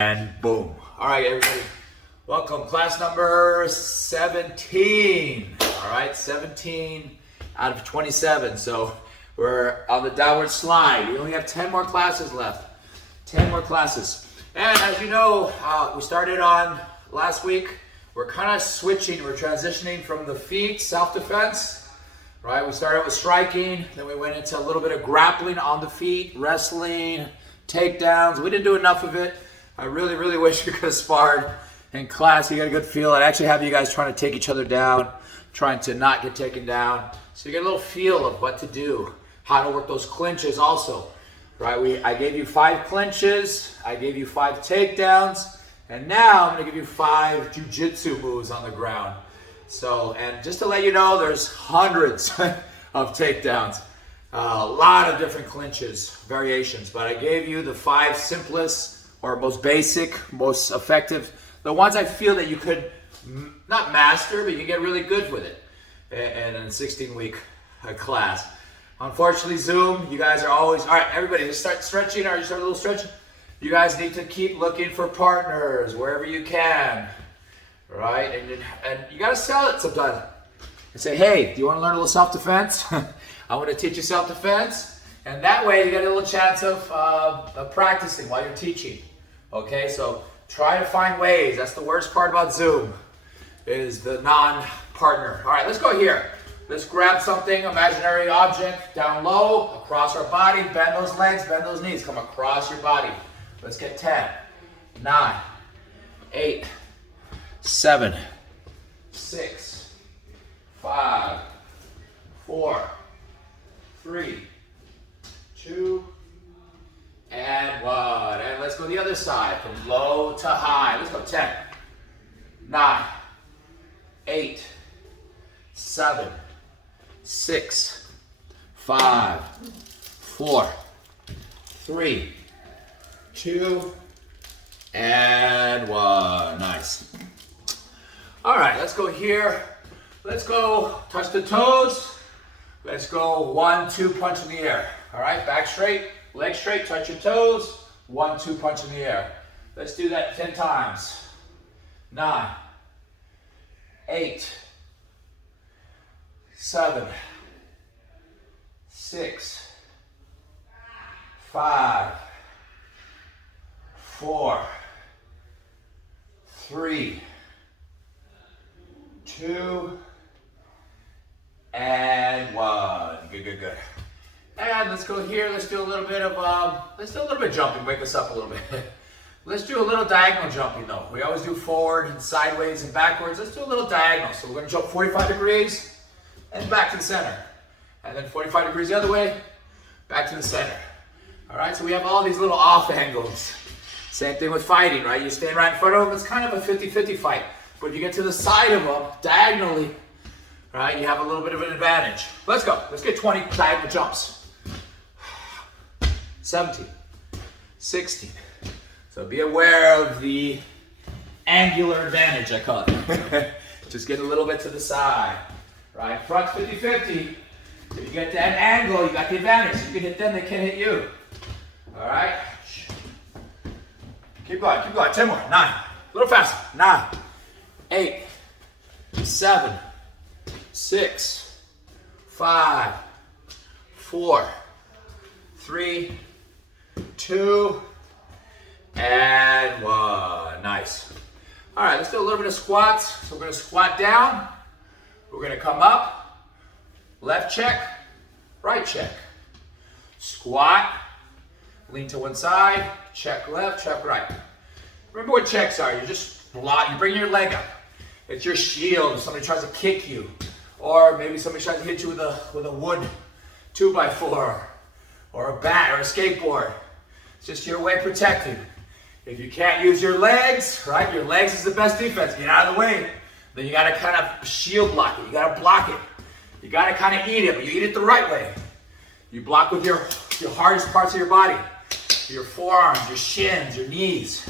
And boom. All right, everybody. Welcome. Class number 17. All right, 17 out of 27. So we're on the downward slide. We only have 10 more classes left. 10 more classes. And as you know, we started on last week. We're kind of switching. We're transitioning from the feet, self-defense. Right? We started with striking. Then we went into a little bit of grappling on the feet, wrestling, takedowns. We didn't do enough of it. I really wish we could have sparred in class. You got a good feel. I'd actually have you guys trying to take each other down, trying to not get taken down. So you get a little feel of what to do, how to work those clinches also. Right? I gave you 5 clinches, I gave you 5 takedowns, and now I'm gonna give you 5 jiu-jitsu moves on the ground. So, and just to let you know, there's hundreds of takedowns. A lot of different clinches, variations, but I gave you the 5 simplest or most basic, most effective, the ones I feel that you could not master, but you can get really good with it in a 16-week class. Unfortunately, Zoom, you guys are always, all right, everybody, just start stretching, or you start a little stretching. You guys need to keep looking for partners wherever you can, right? And you gotta sell it sometimes. And say, hey, do you wanna learn a little self-defense? I wanna teach you self-defense. And that way you get a little chance of practicing while you're teaching. Okay, so try to find ways. That's the worst part about Zoom, is the non-partner. All right, let's go here. Let's grab something, imaginary object, down low, across our body, bend those legs, bend those knees, come across your body. Let's get 10, 9, 8, 7, 6, 5, 4, 3, 2, and 1. And let's go the other side, from low to high. Let's go 10, 9, 8, 7, 6, 5, 4, 3, 2, and 1. Nice. All right, let's go here. Let's go touch the toes. Let's go 1, 2, punch in the air. All right, back straight, leg straight, touch your toes. 1, 2, punch in the air. Let's do that 10 times. 9, 8, 7, 6, 5, 4, 3, 2, and 1. Good. And let's go here. Let's do a little bit of jumping. Wake us up a little bit. Let's do a little diagonal jumping though. We always do forward and sideways and backwards. Let's do a little diagonal. So we're going to jump 45 degrees and back to the center. And then 45 degrees the other way, back to the center. All right, so we have all these little off angles. Same thing with fighting, right? You stand right in front of them. It's kind of a 50-50 fight. But if you get to the side of them, diagonally, right, you have a little bit of an advantage. Let's go. Let's get 20 diagonal jumps. 17, 16. So be aware of the angular advantage, I call it. Just get a little bit to the side. Right, front's 50-50. If you get that angle, you got the advantage. You can hit them, they can't hit you. All right. Keep going. 10 more. 9. A little faster. 9, 8, 7, 6, 5, 4, 3, 2, and 1. Nice. All right, let's do a little bit of squats. So we're going to squat down. We're going to come up. Left check, right check. Squat. Lean to one side. Check left, check right. Remember what checks are. You just block. You bring your leg up. It's your shield if somebody tries to kick you. Or maybe somebody tries to hit you with a wood 2x4. Or a bat or a skateboard. It's just your way of protecting. If you can't use your legs, right? Your legs is the best defense. Get out of the way. Then you gotta kind of shield block it. You gotta block it. You gotta kind of eat it, but you eat it the right way. You block with your hardest parts of your body. Your forearms, your shins, your knees.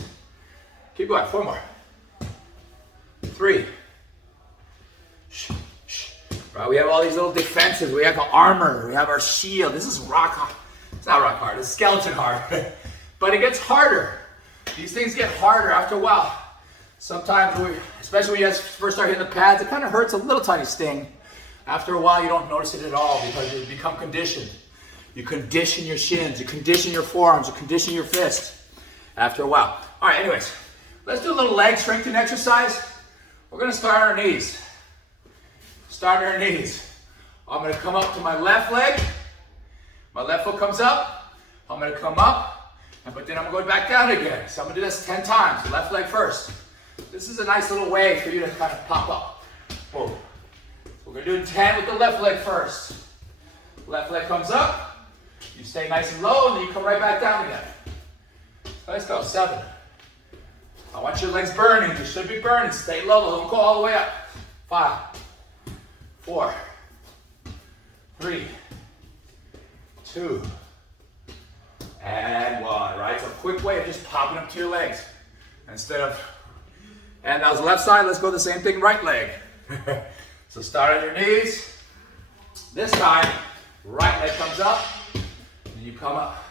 Keep going, 4 more. 3. Right, we have all these little defenses. We have our armor. We have our shield. This is rock hard. It's not rock hard. It's skeleton hard. But it gets harder. These things get harder after a while. Sometimes, especially when you guys first start hitting the pads, it kind of hurts a little tiny sting. After a while, you don't notice it at all because you become conditioned. You condition your shins, you condition your forearms, you condition your fists after a while. All right, anyways, let's do a little leg strengthening exercise. We're gonna start on our knees. Start on our knees. I'm gonna come up to my left leg. My left foot comes up. I'm gonna come up, but then I'm going back down again. So I'm gonna do this 10 times, left leg first. This is a nice little way for you to kind of pop up. Boom. We're gonna do 10 with the left leg first. Left leg comes up. You stay nice and low, and then you come right back down again. So let's go, 7. I want your legs burning. You should be burning. Stay low. Don't go all the way up. 5, 4, 3, 2, and 1. Right? So a quick way of just popping up to your legs instead of. And that was the left side. Let's go the same thing, right leg. So start on your knees. This time, right leg comes up, and you come up.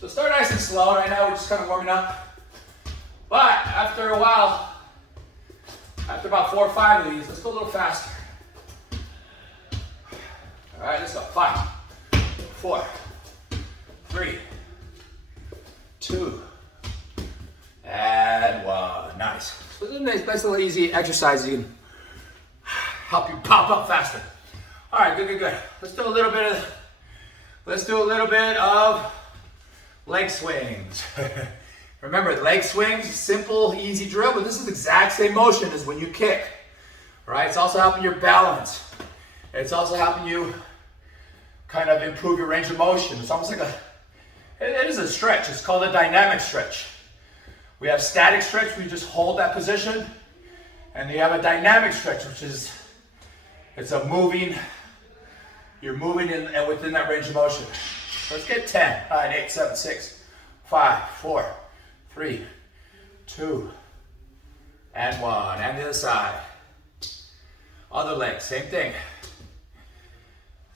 So start nice and slow. Right now, we're just kind of warming up. But after a while, after about 4 or 5 of these, let's go a little faster. All right, let's go. 5, 4, 3, 2, and 1. Nice. So this is a nice little easy exercise. You can help you pop up faster. All right, good, good, good. Let's do a little bit of leg swings. Remember, leg swings, simple, easy drill, but this is the exact same motion as when you kick. Right? It's also helping your balance. It's also helping you kind of improve your range of motion. It's almost like it is a stretch. It's called a dynamic stretch. We have static stretch, where you just hold that position. And you have a dynamic stretch, which is, it's a moving, you're moving within that range of motion. Let's get 10, 9, 8, 7, 6, 5, 4, 3, 2, and 1. And the other side. Other leg, same thing.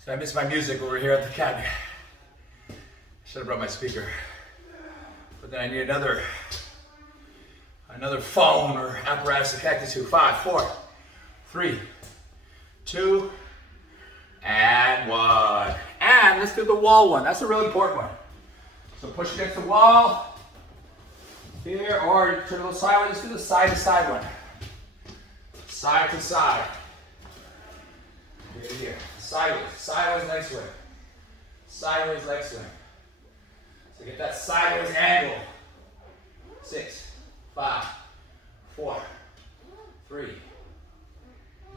So I missed my music over here at the academy. Should have brought my speaker. But then I need another phone or apparatus to connect it to. 5, 4, 3, 2, and 1. And let's do the wall one. That's a really important one. So push against the wall here, or turn a little sideways. Let's do the side to side one. Side to side. Here, here. Sideways. Sideways leg swing. Sideways leg swing. So get that sideways angle. 6, 5, 4, 3,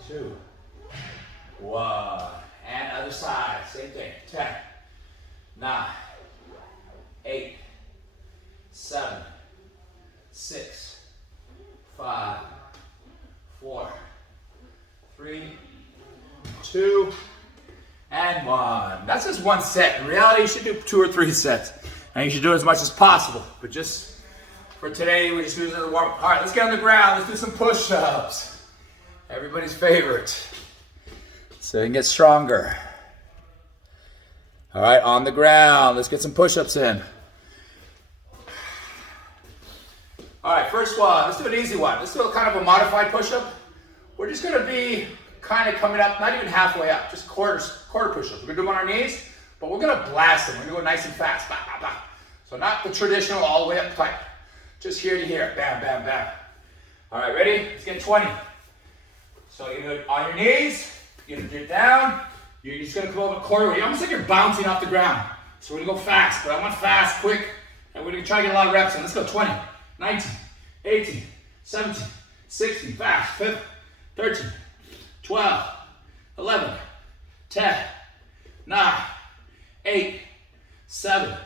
2, 1. And other side. Same thing. 10, 9, 8, 7, 6, 5, 4, 3, 2, and 1. That's just one set. In reality, you should do 2 or 3 sets. And you should do as much as possible. But just for today, we're just doing another warm up. All right, let's get on the ground. Let's do some push-ups. Everybody's favorite. So you can get stronger. All right, on the ground. Let's get some push-ups in. All right, first one. Let's do an easy one. Let's do a kind of a modified push-up. We're just going to be kind of coming up, not even halfway up, just quarter push-ups. We're going to do them on our knees, but we're going to blast them. We're going to go nice and fast. Bah, bah, bah. So not the traditional all the way up type. Just here to here. Bam, bam, bam. All right, ready? Let's get 20. So you're going to on your knees. You're going to get down. You're just going to come over quarter. Almost like you're bouncing off the ground. So we're going to go fast, but I want fast, quick, and we're going to try to get a lot of reps in. Let's go 20, 19, 18, 17, 16, fast, 15, 13, 12, 11, 10, 9, 8, 7,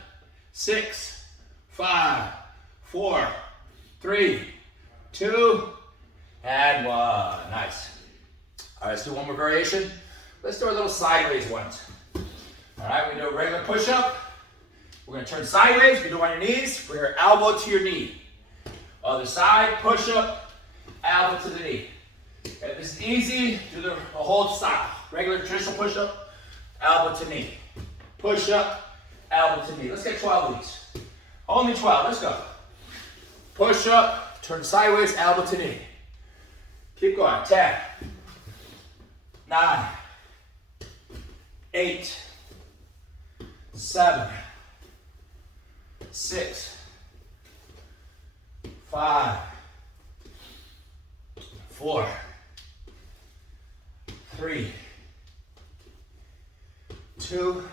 6, 5, 4, 3, 2, and 1. Nice. All right, let's do one more variation. Let's do our little sideways ones. All right, we do a regular push-up. We're going to turn sideways. We do it on your knees. Bring your elbow to your knee. Other side, push-up, elbow to the knee. Okay, this is easy. Do the whole style. Regular traditional push-up, elbow to knee. Push-up, elbow to knee. Let's get 12 of these. Only 12. Let's go. Push up, turn sideways, elbow to knee. Keep going. 10, 9, 8, 7, 6, 5, 4, 3, 2,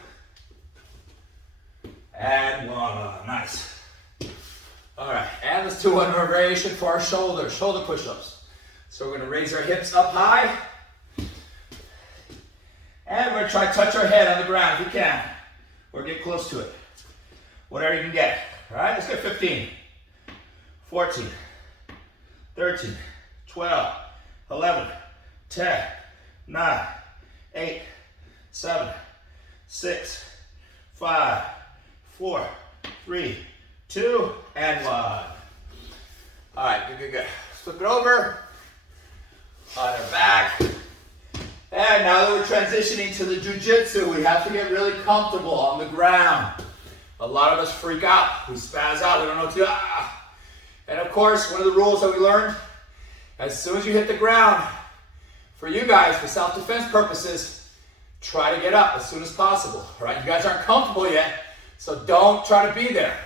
and 1. Nice. All right, and let's do one more variation for our shoulder push-ups. So we're gonna raise our hips up high, and we're gonna try to touch our head on the ground if you can, or get close to it. Whatever you can get. All right, let's get 15, 14, 13, 12, 11, 10, 9, 8, 7, 6, 5, 4, 3, 2, and 1. All right, good, good, good. Flip it over on our back. And now that we're transitioning to the jiu-jitsu, we have to get really comfortable on the ground. A lot of us freak out. We spaz out. We don't know what to do. And of course, one of the rules that we learned, as soon as you hit the ground, for you guys, for self-defense purposes, try to get up as soon as possible. All right, you guys aren't comfortable yet, so don't try to be there.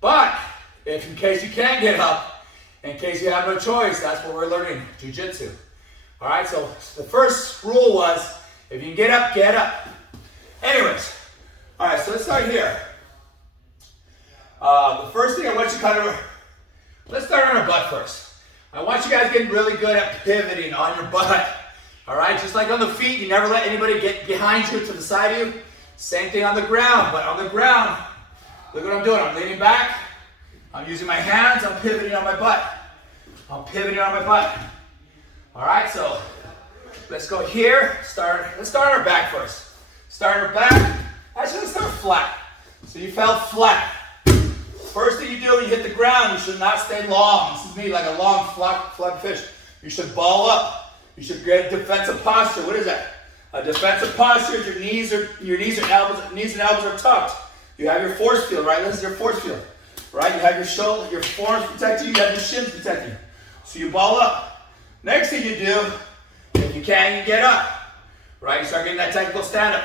But if in case you can't get up, in case you have no choice, that's what we're learning, jiu-jitsu. All right, so the first rule was, if you can get up, get up. Anyways, all right, so let's start here. The first thing I want you let's start on our butt first. I want you guys getting really good at pivoting on your butt. All right, just like on the feet, you never let anybody get behind you to the side of you. Same thing on the ground, but on the ground, look what I'm doing. I'm leaning back. I'm using my hands. I'm pivoting on my butt. I'm pivoting on my butt. All right, so let's go here. Let's start on our back first. Start on our back. Actually, let's start flat. So you fell flat. First thing you do when you hit the ground, you should not stay long. This is me, like a long flat fish. You should ball up. You should get a defensive posture. What is that? A defensive posture is your knees and elbows are tucked. You have your force field, right? This is your force field, right? You have your shoulder, your forearms protect you. You have your shins protect you. So you ball up. Next thing you do, if you can, you get up, right? You start getting that technical stand-up.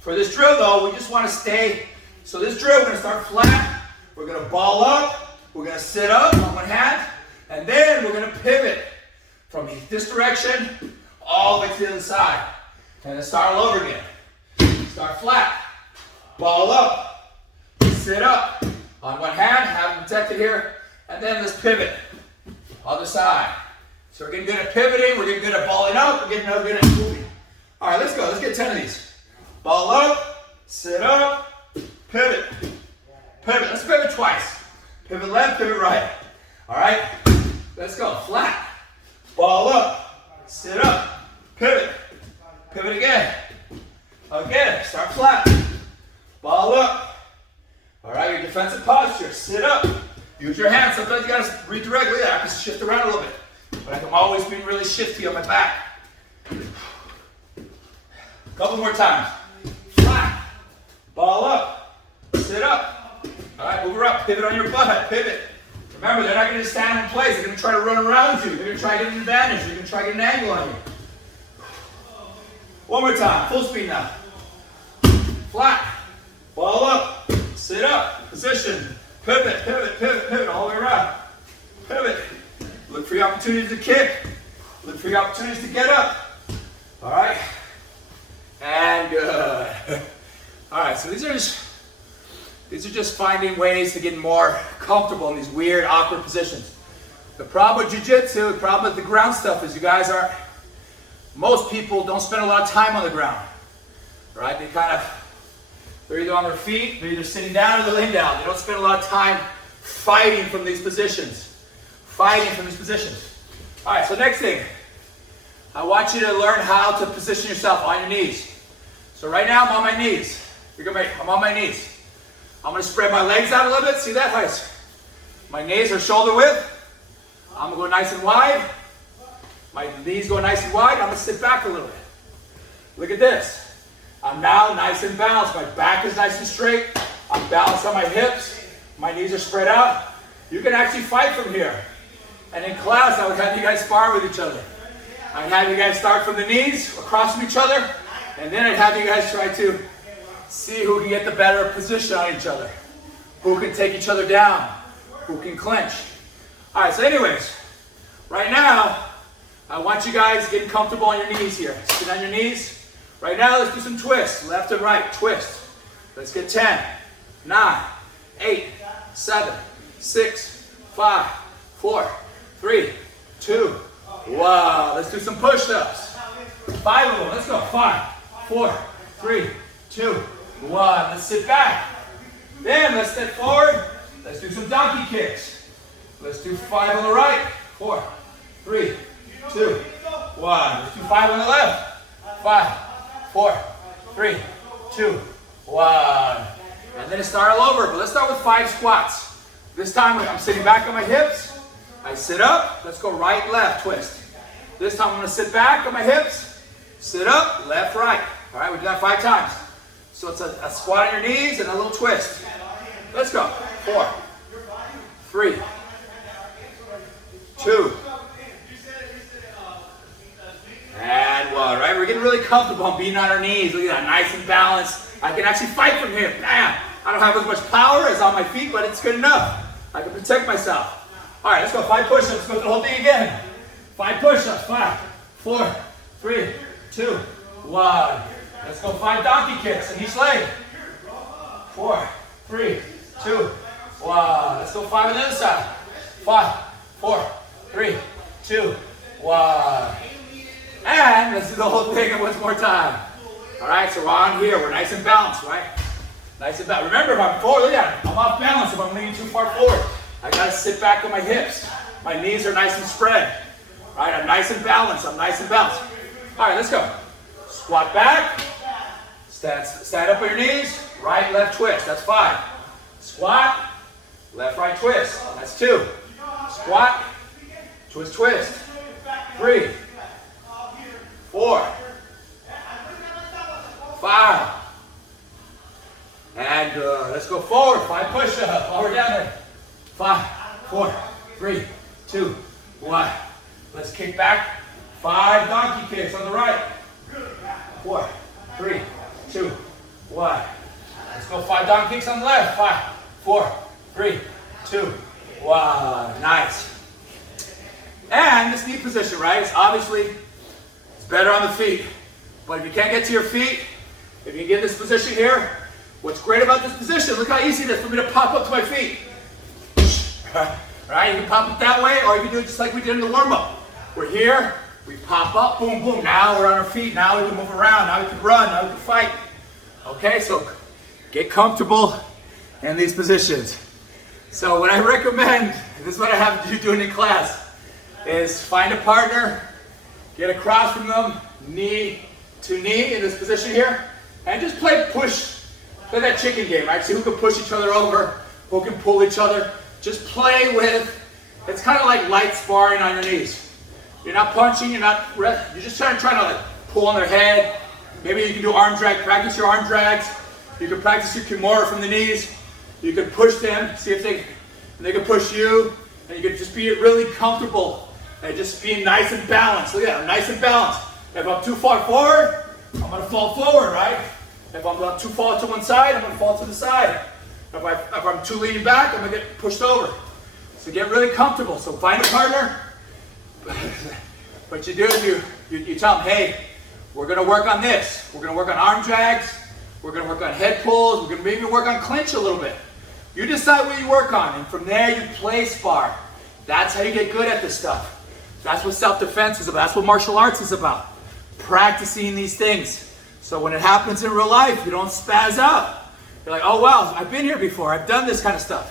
For this drill, though, we just want to stay. So this drill, we're going to start flat. We're going to ball up. We're going to sit up on one hand, and then we're going to pivot from this direction all the way to the other side. And then start all over again. Start flat. Ball up. Sit up on one hand. Have them protected here. And then let's pivot. Other side. So we're getting good at pivoting. We're getting good at balling up. We're getting good at moving. All right, let's go. Let's get 10 of these. Ball up. Sit up. Pivot. Pivot. Let's pivot twice. Pivot left, pivot right. All right? Let's go. Flat. Ball up. Sit up. Pivot. Pivot again. Again. Start flat. Ball up. All right, your defensive posture. Sit up. Use your hands. Sometimes you got to redirect. Look at that. I can shift around a little bit. But I can always be really shifty on my back. Couple more times. Flat. Ball up. Sit up. All right, move her up. Pivot on your butt. Pivot. Remember, they're not going to just stand in place. They're going to try to run around you. They're going to try to get an advantage. They're going to try to get an angle on you. One more time. Full speed now. Flat. Ball up. Sit up. Position. Pivot, pivot, pivot, pivot all the way around. Pivot. Look for your opportunities to kick. Look for your opportunities to get up. All right. And good. All right, so these are just finding ways to get more comfortable in these weird, awkward positions. The problem with jiu-jitsu, the problem with the ground stuff is most people don't spend a lot of time on the ground, right? They're either on their feet, they're either sitting down or they're laying down. They don't spend a lot of time fighting from these positions. All right, so next thing, I want you to learn how to position yourself on your knees. So right now I'm on my knees. I'm on my knees. I'm going to spread my legs out a little bit. See that? Nice. My knees are shoulder width. I'm going to go nice and wide. My knees go nice and wide. I'm going to sit back a little bit. Look at this. I'm now nice and balanced. My back is nice and straight. I'm balanced on my hips. My knees are spread out. You can actually fight from here. And in class, I would have you guys spar with each other. I'd have you guys start from the knees, across from each other, and then I'd have you guys try to see who can get the better position on each other. Who can take each other down. Who can clinch. All right, so anyways, right now, I want you guys getting comfortable on your knees here. Sit on your knees. Right now, let's do some twists, left and right, twist. Let's get 10, 9, 8, 7, 6, 5, 4, 3, 2, wow. Let's do some push-ups. 5 of them, let's go. 5, 4, 3, 2, 1. Let's sit back. Then let's step forward. Let's do some donkey kicks. Let's do 5 on the right. 4, 3, 2, 1. Let's do 5 on the left. 5, 4, 3, 2, 1. And then start all over. But let's start with 5 squats. This time I'm sitting back on my hips. I sit up. Let's go right, left, twist. This time I'm going to sit back on my hips. Sit up, left, right. All right, we do that 5 times. So it's a squat on your knees and a little twist. Let's go. 4, 3, 2, and 1. Right? We're getting really comfortable on being on our knees. Look at that, nice and balanced. I can actually fight from here. Bam! I don't have as much power as on my feet, but it's good enough. I can protect myself. All right, let's go 5 push-ups. Let's go through the whole thing again. 5 push-ups. 5, 4, 3, 2, 1. Let's go 5 donkey kicks in each leg. 4, 3, 2, 1. Let's go 5 on the other side. 5, 4, 3, 2, 1. And let's do the whole thing one more time. All right, so we're on here. We're nice and balanced, right? Nice and balanced. Remember, if I'm forward, look at it. I'm off balance if I'm leaning too far forward. I got to sit back on my hips. My knees are nice and spread. All right, I'm nice and balanced. I'm nice and balanced. All right, let's go. Squat back. Stand up on your knees. Right, left twist. That's 5. Squat. Left, right twist. That's 2. Squat. Twist, twist. 3. 4. 5. And good. Let's go forward. 5 push-ups. While we're down there. 5, 4, 3, 2, 1. Let's kick back. 5 donkey kicks on the right. 4, 3, 2, 1. Let's go 5 donkey kicks on the left. 5, 4, 3, 2, 1. Nice. And this knee position, right? It's obviously better on the feet. But if you can't get to your feet, if you can get this position here, what's great about this position, look how easy it is for me to pop up to my feet. Right? You can pop it that way, or you can do it just like we did in the warm-up. We're here, we pop up, boom, boom. Now we're on our feet. Now we can move around. Now we can run. Now we can fight. Okay, so get comfortable in these positions. So what I recommend, this is what I have you doing in class, is find a partner, get across from them, knee to knee in this position here, and just play push. Play that chicken game, right? See who can push each other over, who can pull each other. Just play with, it's kind of like light sparring on your knees. You're not punching, you're just trying to like pull on their head. Maybe you can do arm drag, practice your arm drags. You can practice your Kimura from the knees. You can push them, see if they can push you. And you can just be really comfortable and just being nice and balanced. Look at that, I'm nice and balanced. If I'm too far forward, I'm gonna fall forward, right? If I'm too far to one side, I'm gonna fall to the side. If I'm too leaning back, I'm gonna get pushed over. So get really comfortable. So find a partner. What you do is you tell them, hey, we're gonna work on this. We're gonna work on arm drags. We're gonna work on head pulls. We're gonna maybe work on clinch a little bit. You decide what you work on, and from there you play spar. That's how you get good at this stuff. That's what self-defense is about. That's what martial arts is about. Practicing these things. So when it happens in real life, you don't spaz out. You're like, oh wow, I've been here before. I've done this kind of stuff.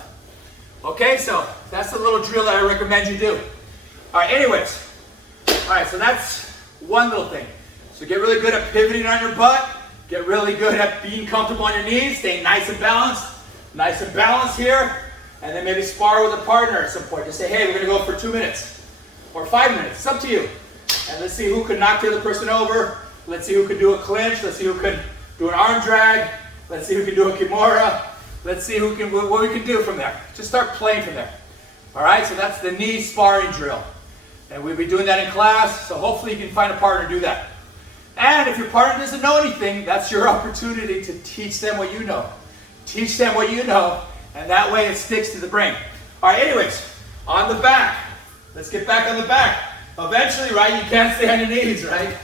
Okay, so that's the little drill that I recommend you do. All right, anyways. All right, so that's one little thing. So get really good at pivoting on your butt. Get really good at being comfortable on your knees, staying nice and balanced. Nice and balanced here. And then maybe spar with a partner at some point. Just say, hey, we're gonna go for 2 minutes or 5 minutes. It's up to you. And let's see who can knock the other person over. Let's see who can do a clinch. Let's see who can do an arm drag. Let's see who can do a Kimura. Let's see what we can do from there. Just start playing from there. All right, so that's the knee sparring drill. And we'll be doing that in class, so hopefully you can find a partner to do that. And if your partner doesn't know anything, that's your opportunity to teach them what you know. Teach them what you know, and that way it sticks to the brain. All right, anyways, on the back. Let's get back on the back. Eventually, right, you can't stay on your knees, right?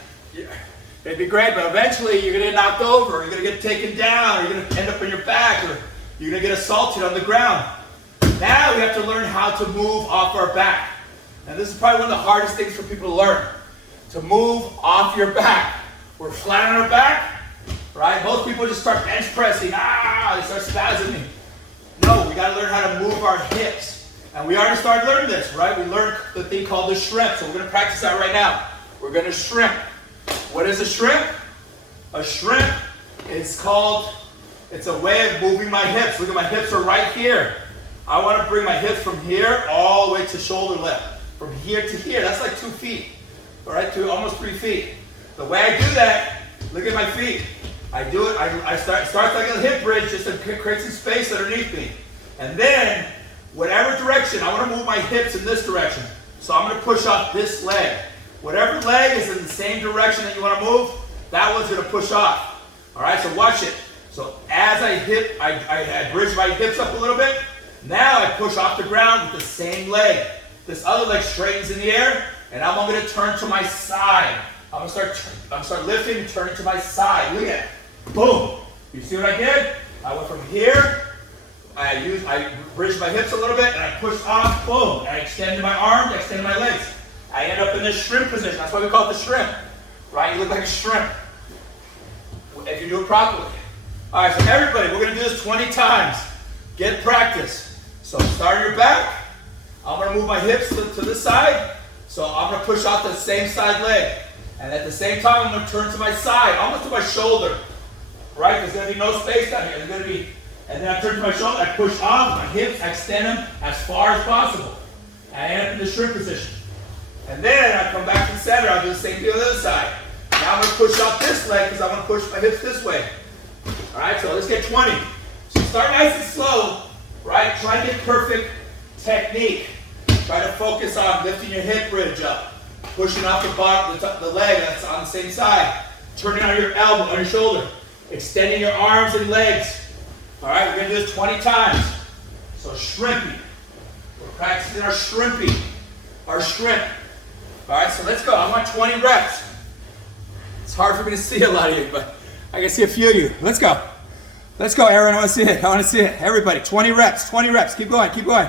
It'd be great, but eventually you're gonna get knocked over, or you're gonna get taken down, or you're gonna end up on your back, or you're gonna get assaulted on the ground. Now we have to learn how to move off our back. And this is probably one of the hardest things for people to learn. To move off your back. We're flat on our back, right? Most people just start bench pressing. They start spasming. No, we gotta learn how to move our hips. And we already started learning this, right? We learned the thing called the shrimp. So we're gonna practice that right now. We're gonna shrimp. What is a shrimp? A shrimp is it's a way of moving my hips. Look at my hips are right here. I wanna bring my hips from here all the way to shoulder length. From here to here, that's like 2 feet. All right, to almost 3 feet. The way I do that, look at my feet. I do it, I start like a hip bridge just to create some space underneath me. And then, whatever direction, I want to move my hips in this direction. So I'm going to push off this leg. Whatever leg is in the same direction that you want to move, that one's going to push off. All right, so watch it. So as I bridge my hips up a little bit. Now I push off the ground with the same leg. This other leg straightens in the air, and I'm going to turn to my side. I'm going to start lifting and turning to my side. Look at it. Boom. You see what I did? I went from here. I bridged my hips a little bit, and I pushed off. Boom. And I extended my arms. I extended my legs. I end up in this shrimp position. That's why we call it the shrimp. Right? You look like a shrimp if you do it properly. All right, so everybody, we're going to do this 20 times. Get practice. So start on your back. I'm going to move my hips to this side. So I'm going to push off the same side leg. And at the same time, I'm going to turn to my side, almost to my shoulder. Right? There's going to be no space down here. There's going to be, and then I turn to my shoulder, I push off my hips, I extend them as far as possible. And I end up in the shrimp position. And then I come back to the center, I'll do the same thing on the other side. Now I'm going to push off this leg because I want to push my hips this way. All right, so let's get 20. So start nice and slow, right? Try to get perfect technique. Try to focus on lifting your hip bridge up, pushing off the bottom, the leg that's on the same side, turning on your elbow, on your shoulder, extending your arms and legs. All right, we're going to do this 20 times. So shrimping. We're practicing our shrimping, our shrimp. All right, so let's go. I want 20 reps. It's hard for me to see a lot of you, but I can see a few of you. Let's go. Let's go, Aaron. I want to see it. I want to see it. Everybody, 20 reps. 20 reps. Keep going. Keep going.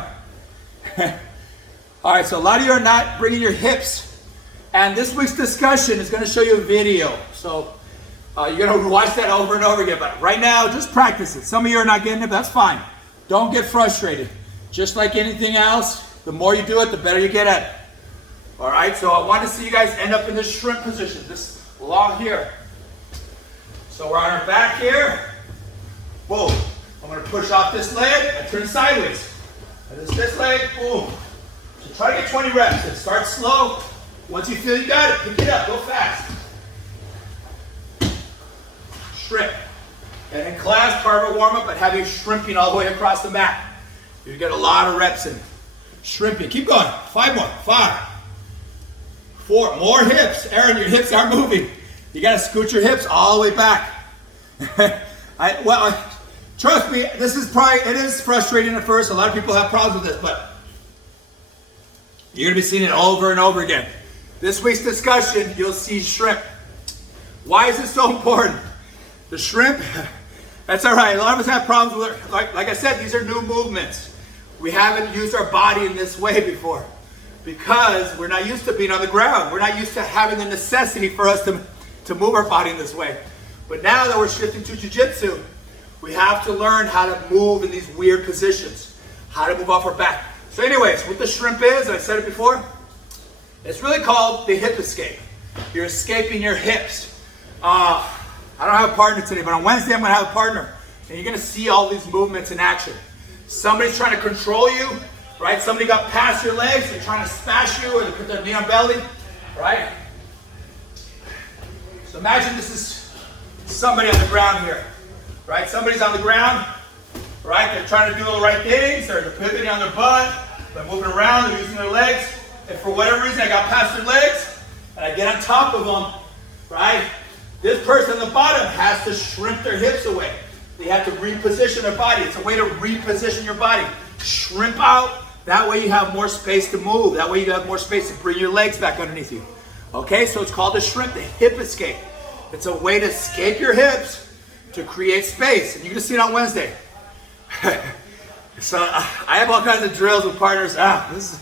All right, so a lot of you are not bringing your hips. And this week's discussion is going to show you a video. So you're going to watch that over and over again. But right now, just practice it. Some of you are not getting it, but that's fine. Don't get frustrated. Just like anything else, the more you do it, the better you get at it. All right, so I want to see you guys end up in this shrimp position, this log here. So we're on our back here. Boom. I'm going to push off this leg. I turn sideways. And this leg, boom. So try to get 20 reps. And start slow. Once you feel you got it, pick it up. Go fast. Shrimp. And in class, part of a warm-up, but have you shrimping all the way across the mat. You get a lot of reps in. Shrimping. Keep going. 5 more. 5. 4. More hips. Aaron, your hips aren't moving. You got to scoot your hips all the way back. Trust me, it is frustrating at first. A lot of people have problems with this, but you're going to be seeing it over and over again. This week's discussion, you'll see shrimp. Why is it so important? The shrimp, that's all right. A lot of us have problems with it. Like I said, these are new movements. We haven't used our body in this way before because we're not used to being on the ground. We're not used to having the necessity for us to move our body in this way. But now that we're shifting to jiu-jitsu, we have to learn how to move in these weird positions, how to move off our back. So anyways, what the shrimp is, I said it before, it's really called the hip escape. You're escaping your hips. I don't have a partner today, but on Wednesday I'm going to have a partner. And you're going to see all these movements in action. Somebody's trying to control you, right? Somebody got past your legs, they're trying to smash you, or they put their knee on belly, right? So imagine this is somebody on the ground here, right? Somebody's on the ground, right? They're trying to do all the right things, they're pivoting on their butt, They're moving around, they're using their legs. If for whatever reason I got past their legs, and I get on top of them, right? This person on the bottom has to shrimp their hips away. They have to reposition their body. It's a way to reposition your body. Shrimp out. That way you have more space to move. That way you have more space to bring your legs back underneath you. Okay, so it's called a shrimp, the hip escape. It's a way to escape your hips to create space. And you're going to see it on Wednesday. So I have all kinds of drills with partners. This is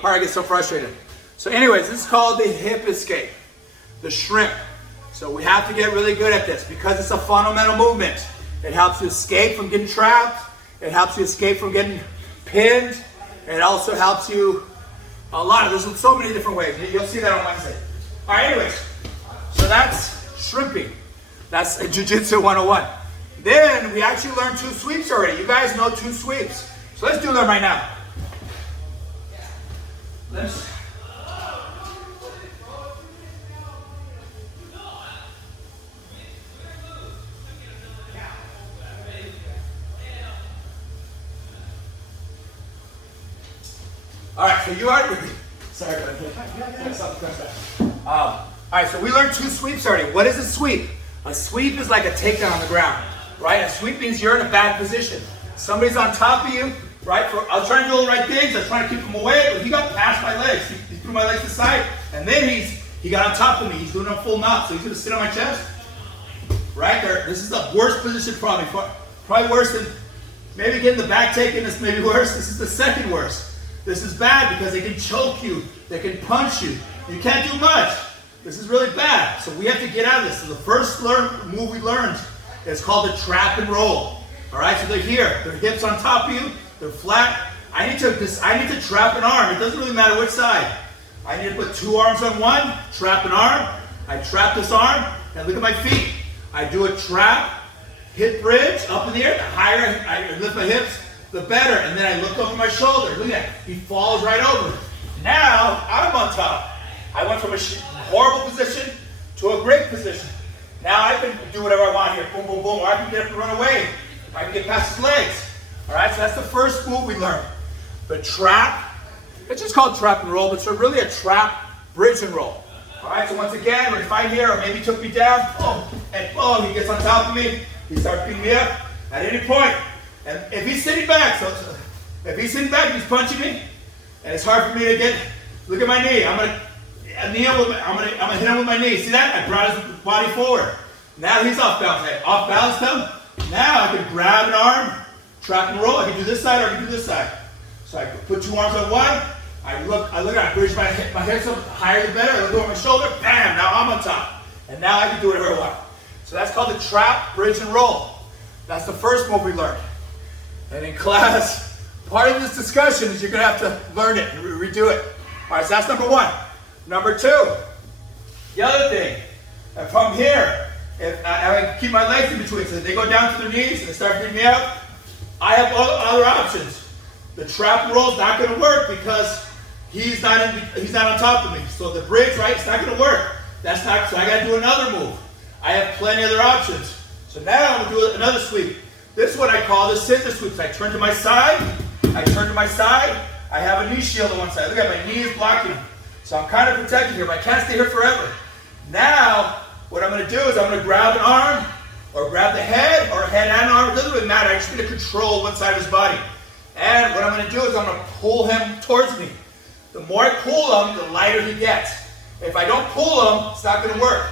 part I get so frustrated. So anyways, this is called the hip escape, the shrimp. So we have to get really good at this because it's a fundamental movement. It helps you escape from getting trapped. It helps you escape from getting pinned. It also helps you a lot. There's so many different ways. You'll see that on Wednesday. All right, anyways. So that's shrimping. That's Jiu-Jitsu 101. Then we actually learned 2 sweeps already. You guys know 2 sweeps. So let's do them right now. All right, so you already, sorry about that. All right, so we learned 2 sweeps already. What is a sweep? A sweep is like a takedown on the ground, right? A sweep means you're in a bad position. Somebody's on top of you, right? I was trying to do all the right things. I was trying to keep him away, but he got past my legs. He threw my legs aside, and then he got on top of me. He's doing a full mount, so he's gonna sit on my chest, right there. This is the worst position probably worse than, maybe getting the back taken is maybe worse. This is the second worst. This is bad because they can choke you, they can punch you. You can't do much. This is really bad. So we have to get out of this. So the first move we learned is called the trap and roll. All right, so they're here, their hips on top of you, they're flat. I need to trap an arm. It doesn't really matter which side. I need to put 2 arms on one, trap an arm. I trap this arm, and look at my feet. I do a trap, hip bridge, up in the air. The higher I lift my hips, the better. And then I look over my shoulder. Look at that. He falls right over. Now I'm on top. I went from a horrible position to a great position. Now I can do whatever I want here. Boom, boom, boom. Or I can get up and run away. I can get past his legs. All right, so that's the first move we learned. The trap. It's just called trap and roll, but it's really a trap, bridge, and roll. All right, so once again, we're fighting here, or maybe he took me down. And he gets on top of me. He starts beating me up at any point. And if he's sitting back, he's punching me, and it's hard for me to get. Look at my knee. I'm gonna hit him with my knee. See that? I brought his body forward. Now he's off balance. I off balance him. Now I can grab an arm, trap and roll. I can do this side or I can do this side. So I put 2 arms on one. I bridge my hips up higher the better. I look over my shoulder. Bam! Now I'm on top. And now I can do whatever I want. So that's called the trap, bridge, and roll. That's the first move we learned. And in class, part of this discussion is you're going to have to learn it and redo it. All right, so that's number 1. Number 2, the other thing, from here, if I keep my legs in between, so if they go down to their knees and they start beating me up, I have other options. The trap and roll is not going to work because he's not on top of me. So the bridge, right, it's not going to work. So I got to do another move. I have plenty of other options. So now I'm going to do another sweep. This is what I call the scissor sweeps. I turn to my side. I have a knee shield on one side. Look at my knee is blocking him. So I'm kind of protected here, but I can't stay here forever. Now, what I'm going to do is I'm going to grab an arm, or grab the head, or head and arm. It doesn't really matter. I just need to control one side of his body. And what I'm going to do is I'm going to pull him towards me. The more I pull him, the lighter he gets. If I don't pull him, it's not going to work.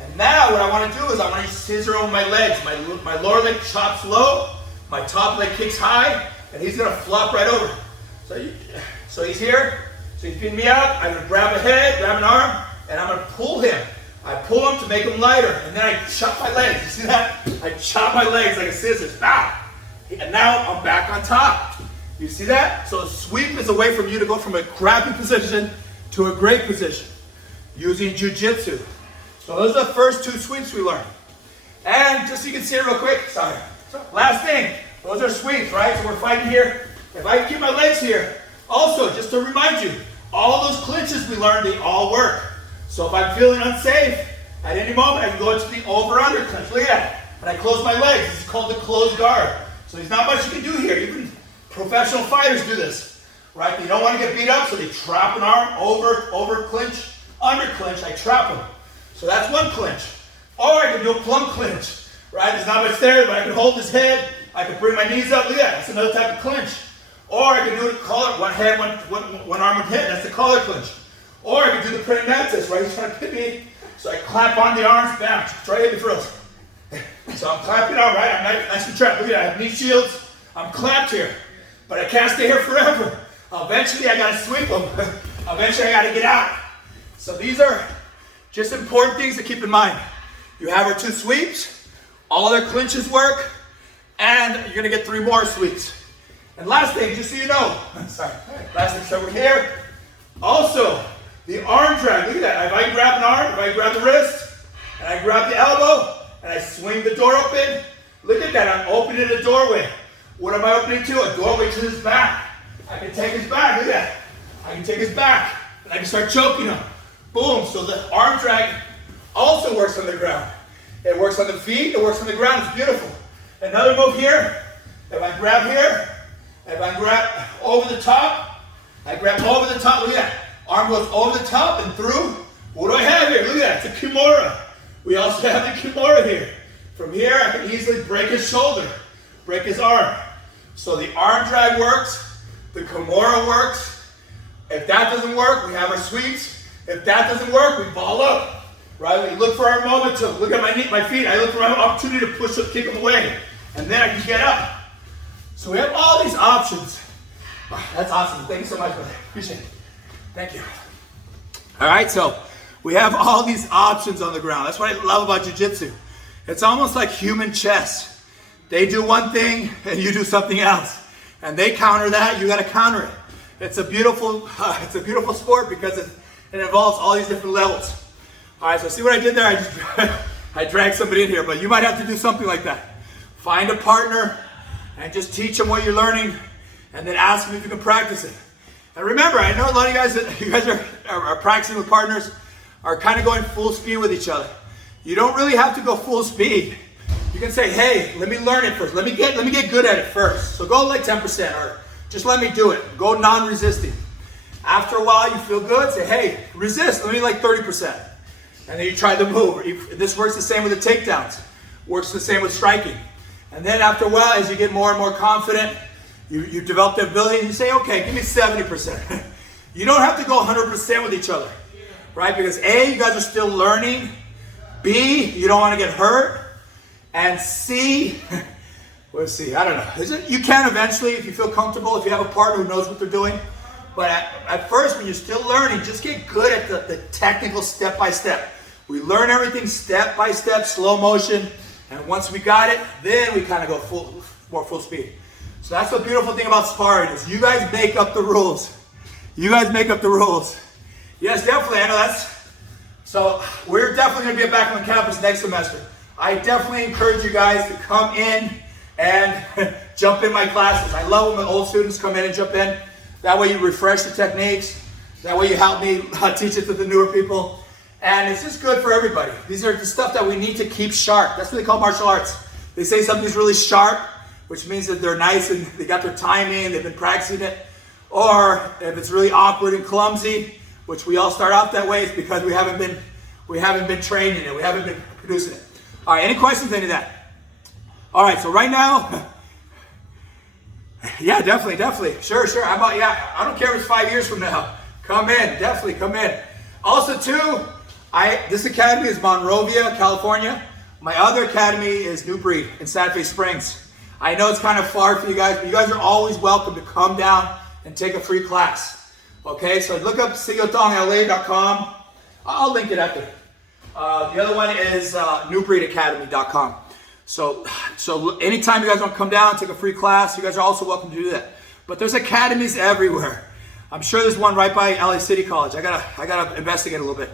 And now what I want to do is I want to scissor over my legs. My lower leg chops low, my top leg kicks high, and he's going to flop right over. So he's here. So he's beating me up. I'm going to grab a head, grab an arm, and I'm going to pull him. I pull him to make him lighter, and then I chop my legs. You see that? I chop my legs like a scissors. Bow! And now I'm back on top. You see that? So a sweep is a way for you to go from a crappy position to a great position using jiu-jitsu. So those are the first 2 sweeps we learned. And just so you can see it real quick, last thing, those are sweeps, right? So we're fighting here. If I keep my legs here, also, just to remind you, all those clinches we learned, they all work. So if I'm feeling unsafe, at any moment, I can go into the over-under clinch. Look at that. And I close my legs. This is called the closed guard. So there's not much you can do here. Even professional fighters do this. right? They don't want to get beat up, so they trap an arm, over clinch, under clinch, I trap them. So that's one clinch. Or I can do a plumb clinch, right? It's not much there, but I can hold his head, I can bring my knees up, look at that, that's another type of clinch. Or I can do it collar, one hand, one arm, one head, that's the collar clinch. Or I can do the praying mantis, right? He's trying to hit me, so I clap on the arms, bam, try to hit me first. So I'm clapping on, right? I'm nice and trapped. Look at that, I have knee shields, I'm clapped here. But I can't stay here forever. Eventually I gotta sweep them. Eventually I gotta get out. So these are just important things to keep in mind. You have our 2 sweeps, all their clinches work, and you're gonna get 3 more sweeps. And last thing, just so you know, sorry, last thing, so we're here. Also, the arm drag, look at that. If I grab an arm, if I grab the wrist, and I grab the elbow, and I swing the door open, look at that, I'm opening a doorway. What am I opening to? A doorway to his back. I can take his back, look at that. I can take his back, and I can start choking him. Boom, so the arm drag also works on the ground. It works on the feet, it works on the ground, it's beautiful. Another move here, if I grab here, if I grab over the top, I grab over the top, look at that. Arm goes over the top and through. What do I have here? Look at that, it's a Kimura. We also have the Kimura here. From here, I can easily break his shoulder, break his arm. So the arm drag works, the Kimura works. If that doesn't work, we have our sweeps. If that doesn't work, we ball up, right? We look for our moment to look at my feet. I look for my opportunity to push up, kick them away, and then I can get up. So we have all these options. Oh, that's awesome. Thank you so much, brother. Appreciate it. Thank you. All right, so we have all these options on the ground. That's what I love about jiu-jitsu. It's almost like human chess. They do one thing and you do something else, and they counter that. You got to counter it. It's a beautiful sport because it involves all these different levels. All right, so see what I did there? I dragged somebody in here, but you might have to do something like that. Find a partner and just teach them what you're learning, and then ask them if you can practice it. And remember, I know a lot of you guys are practicing with partners, are kind of going full speed with each other. You don't really have to go full speed. You can say, hey, let me learn it first. Let me get good at it first. So go like 10%, or just let me do it. Go non-resisting. After a while, you feel good, say, hey, resist, let me like 30%. And then you try the move. This works the same with the takedowns. Works the same with striking. And then after a while, as you get more and more confident, you develop the ability, and you say, okay, give me 70%. You don't have to go 100% with each other, right? Because A, you guys are still learning. B, you don't want to get hurt. And C, let's see, I don't know. You can eventually, if you feel comfortable, if you have a partner who knows what they're doing. But at first, when you're still learning, just get good at the technical step-by-step. We learn everything step-by-step, slow motion. And once we got it, then we kind of go more full speed. So that's the beautiful thing about sparring, is you guys make up the rules. You guys make up the rules. Yes, definitely, I know that's... So we're definitely going to be back on campus next semester. I definitely encourage you guys to come in and jump in my classes. I love when the old students come in and jump in. That way you refresh the techniques. That way you help me teach it to the newer people. And it's just good for everybody. These are the stuff that we need to keep sharp. That's what they call martial arts. They say something's really sharp, which means that they're nice and they got their timing, they've been practicing it. Or if it's really awkward and clumsy, which we all start out that way, it's because we haven't been training it, we haven't been producing it. All right, any questions, any of that? All right, so right now, yeah, definitely. Sure. I don't care if it's 5 years from now. Come in, definitely come in. Also too, this academy is Monrovia, California. My other academy is New Breed in Santa Fe Springs. I know it's kind of far for you guys, but you guys are always welcome to come down and take a free class. Okay, so look up sigotongla.com. I'll link it after. The other one is newbreedacademy.com. So anytime you guys want to come down and take a free class, you guys are also welcome to do that. But there's academies everywhere. I'm sure there's one right by LA City College. I gotta investigate a little bit.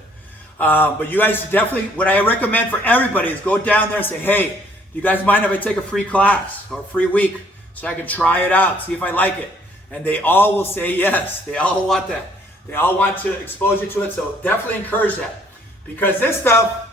But you guys definitely, what I recommend for everybody is go down there and say, hey, you guys mind if I take a free class or a free week so I can try it out, see if I like it? And they all will say yes. They all want that. They all want to expose you to it. So definitely encourage that. Because this stuff,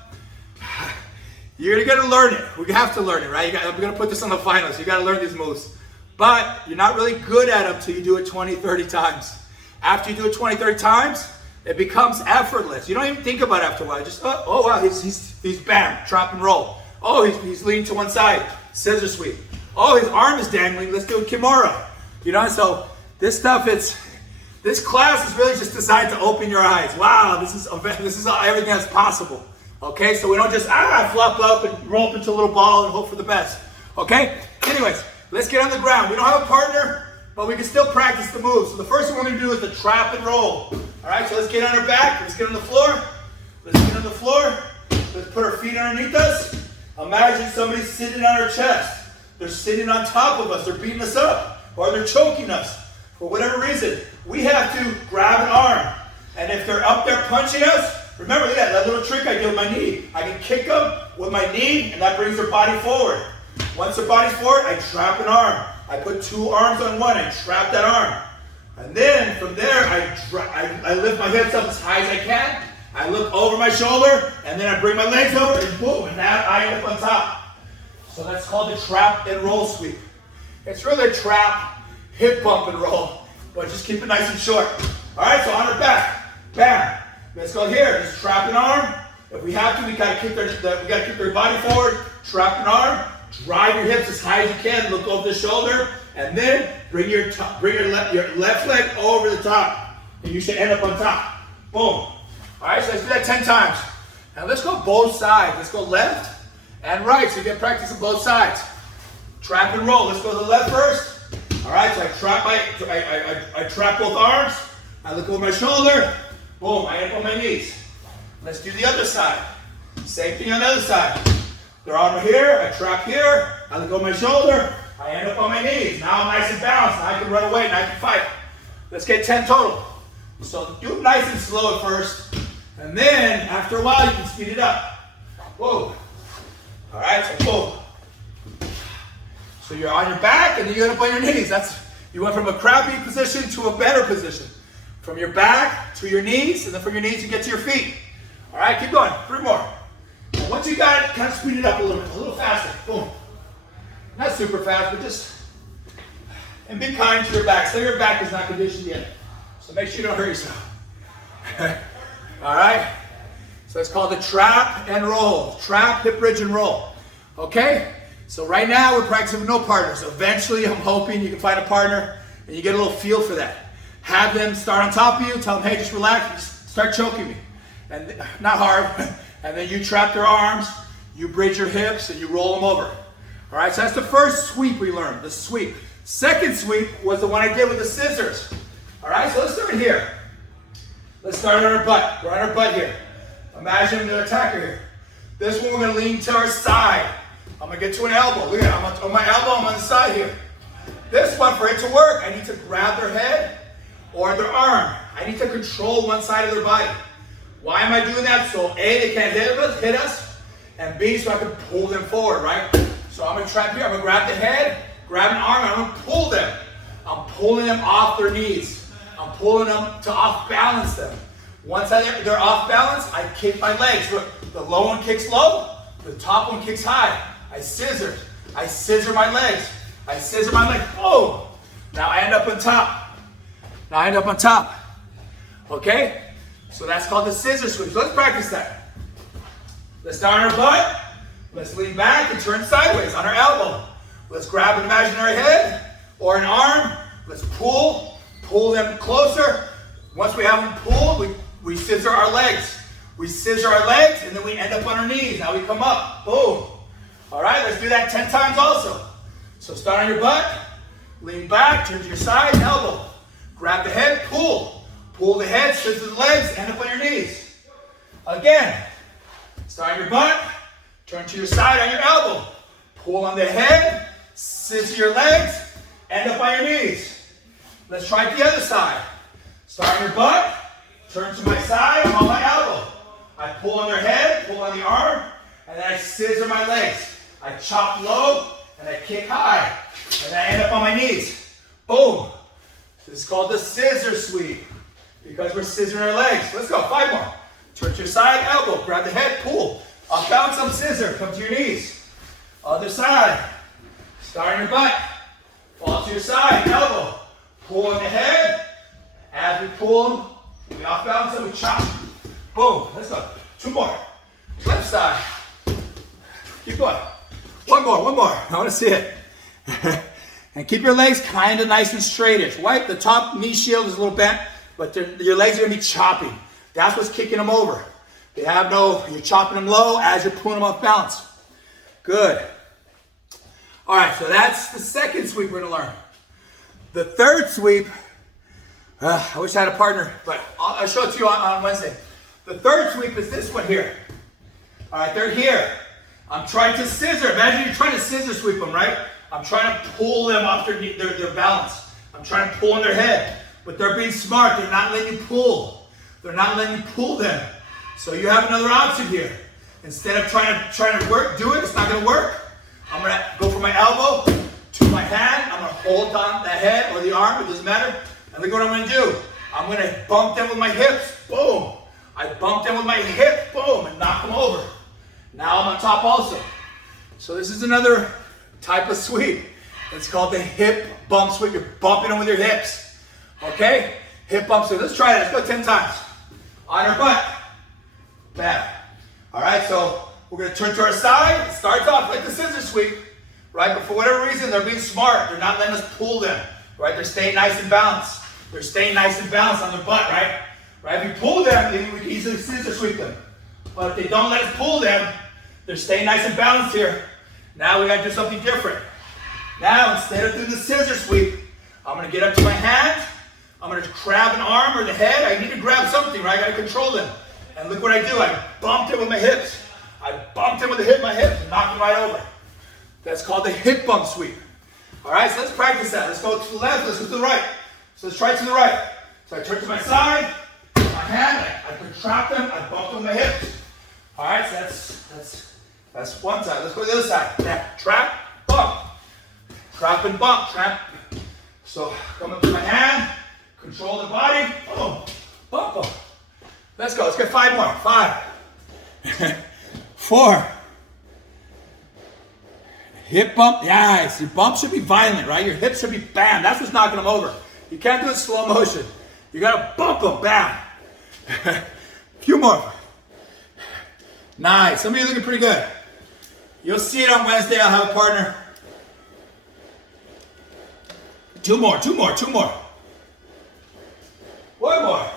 you're going to learn it. We have to learn it, right? I'm going to put this on the finals. You got to learn these moves. But you're not really good at them until you do it 20, 30 times. After you do it 20, 30 times, it becomes effortless. You don't even think about it after a while. Just, oh wow, he's bam, drop and roll. Oh, he's leaning to one side, scissor sweep. Oh, his arm is dangling, let's do a Kimura. You know, so this stuff, this class is really just designed to open your eyes. Wow, this is everything that's possible. Okay, so we don't just flop up and roll up into a little ball and hope for the best. Okay, anyways, let's get on the ground. We don't have a partner, but we can still practice the moves. So the first one we're going to do is the trap and roll. All right, so let's get on our back. Let's get on the floor. Let's get on the floor. Let's put our feet underneath us. Imagine somebody sitting on our chest. They're sitting on top of us. They're beating us up, or they're choking us. For whatever reason, we have to grab an arm. And if they're up there punching us, remember that little trick I do with my knee. I can kick them with my knee, and that brings their body forward. Once their body's forward, I trap an arm. I put two arms on one, I trap that arm. And then from there, I lift my hips up as high as I can. I look over my shoulder, and then I bring my legs over, and boom, and now I end up on top. So that's called the trap and roll sweep. It's really a trap, hip bump and roll, but just keep it nice and short. All right, so on our back, bam. Let's go here, just trap an arm. If we have to, we gotta kick their body forward, trap an arm, drive your hips as high as you can, look over the shoulder, and then bring your left leg over the top, and you should end up on top. Boom. All right, so let's do that 10 times. Now let's go both sides. Let's go left and right, so you get practice on both sides. Trap and roll. Let's go to the left first. All right, so I trap both arms. I look over my shoulder. Boom, I end up on my knees. Let's do the other side. Same thing on the other side. Their arm here, I trap here. I look over my shoulder. I end up on my knees. Now I'm nice and balanced. Now I can run away and I can fight. Let's get 10 total. So do it nice and slow at first. And then, after a while, you can speed it up. Whoa. All right, so boom. So you're on your back and then you end up on your knees. You went from a crappy position to a better position. From your back to your knees, and then from your knees you get to your feet. All right, keep going. 3 more. And once you got it, kind of speed it up a little faster. Boom. Not super fast, but just, and be kind to your back. So your back is not conditioned yet. So make sure you don't hurt yourself. All right? So it's called the trap and roll. Trap, hip bridge, and roll. Okay? So right now we're practicing with no partners. Eventually I'm hoping you can find a partner and you get a little feel for that. Have them start on top of you, tell them, hey, just relax, just start choking me. And not hard. And then you trap their arms, you bridge your hips, and you roll them over. All right, so that's the first sweep we learned, the sweep. Second sweep was the one I did with the scissors. All right, so let's start here. Let's start on our butt. We're on our butt here. Imagine the attacker here. This one we're gonna lean to our side. I'm gonna get to an elbow. Look at it, I'm on my elbow, I'm on the side here. This one, for it to work, I need to grab their head or their arm. I need to control one side of their body. Why am I doing that? So A, they can't hit us, and B, so I can pull them forward, right? So I'm gonna trap here, I'm gonna grab the head, grab an arm, and I'm gonna pull them. I'm pulling them off their knees. I'm pulling them to off balance them. Once they're off balance, I kick my legs. Look, the low one kicks low, the top one kicks high. I scissor my legs. I scissor my legs, boom. Now I end up on top. Okay? So that's called the scissor sweep. So let's practice that. Let's start on our butt. Let's lean back and turn sideways on our elbow. Let's grab an imaginary head or an arm. Let's pull them closer. Once we have them pulled, we scissor our legs. We scissor our legs and then we end up on our knees. Now we come up, boom. All right, let's do that 10 times also. So start on your butt, lean back, turn to your side, elbow. Grab the head, pull. Pull the head, scissor the legs, end up on your knees. Again, start on your butt, turn to your side on your elbow. Pull on the head, scissor your legs, end up on your knees. Let's try it the other side. Start on your butt, turn to my side, I'm on my elbow. I pull on their head, pull on the arm, and then I scissor my legs. I chop low, and I kick high, and I end up on my knees. Boom. This is called the scissor sweep, because we're scissoring our legs. Let's go, 5 more. Turn to your side, elbow, grab the head, pull. Up, bounce, some scissor, come to your knees. Other side. Start on your butt, fall to to your side, elbow. Pull on the head. As we pull them, we off balance and we chop. Boom. Let's go. 2 more. Left side. Keep going. One more. I want to see it. And keep your legs kind of nice and straightish. Right? The top knee shield is a little bent, but your legs are going to be choppy. That's what's kicking them over. You're chopping them low as you're pulling them off balance. Good. All right, so that's the second sweep we're going to learn. The third sweep, I wish I had a partner, but I'll show it to you on Wednesday. The third sweep is this one here. All right, they're here. I'm trying to scissor. Imagine you're trying to scissor sweep them, right? I'm trying to pull them off their balance. I'm trying to pull on their head, but they're being smart. They're not letting you pull. They're not letting you pull them. So you have another option here. Instead of trying to do it, it's not going to work. I'm going to go from my elbow to my hand. I'm going to hold on the head or the arm. It doesn't matter. And look what I'm going to do. I'm going to bump them with my hips. Boom. I bump them with my hip. Boom. And knock them over. Now I'm on top also. So this is another type of sweep. It's called the hip bump sweep. You're bumping them with your hips. Okay? Hip bump sweep. Let's try that. Let's go 10 times. On our butt. Bam. All right, so we're going to turn to our side. It starts off like the scissor sweep, right? But for whatever reason, they're being smart. They're not letting us pull them, right? They're staying nice and balanced. They're staying nice and balanced on their butt, right? Right? If you pull them, then we can easily scissor sweep them. But if they don't let us pull them, they're staying nice and balanced here. Now we got to do something different. Now, instead of doing the scissor sweep, I'm going to get up to my hand. I'm going to grab an arm or the head. I need to grab something, right? I got to control them. And look what I do. I bumped it with my hips. I bumped it with my hips and knocked it right over. That's called the hip bump sweep. All right, so let's practice that. Let's go to the left. Let's go to the right. So let's try to the right. So I turn to my side, my hand, I contract them, I bump them with my hips. All right, so that's one side. Let's go to the other side. Yeah, trap, bump. Trap and bump, trap. So come up to my hand, control the body, boom, bump, bump. Let's go. Let's get 5 more. 5. 4. Hip bump. Yes, your bump should be violent, right? Your hips should be bam. That's what's knocking them over. You can't do it slow motion. You got to bump them, bam. A few more. Nice. Some of you are looking pretty good. You'll see it on Wednesday. I'll have a partner. 2 more. 2 more. 2 more. 1 more.